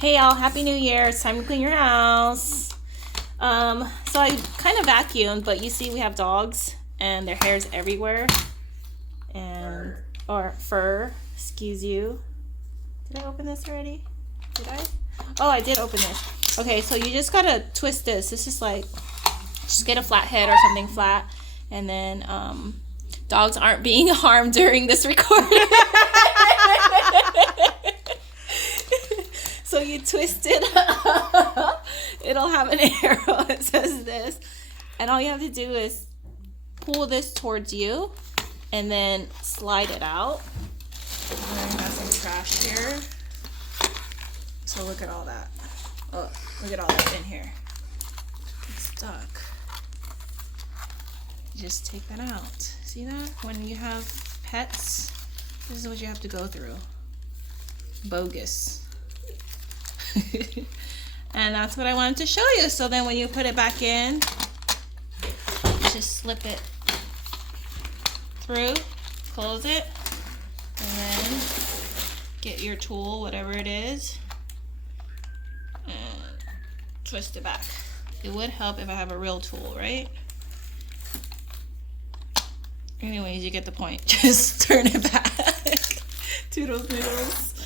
Hey y'all, Happy New Year. It's time to clean your house. So I kind of vacuumed, but you see we have dogs and their hair's everywhere. And or fur, excuse you. Did I open this already? Did I? Oh, I did open this. Okay, so you just gotta twist this. This is like, just get a flat head or something flat. And then dogs aren't being harmed during this recording. So you twist it, it'll have an arrow that says this, and all you have to do is pull this towards you and then slide it out. And then I got some trash here. So look at all that. Oh, look at all that in here. It's stuck. You just take that out. See that? When you have pets, this is what you have to go through. Bogus. And that's what I wanted to show you. So then when you put it back in, you just slip it through, close it, and then get your tool, whatever it is, and twist it back. It would help if I have a real tool, right? Anyways, you get the point. Just turn it back. Toodles noodles.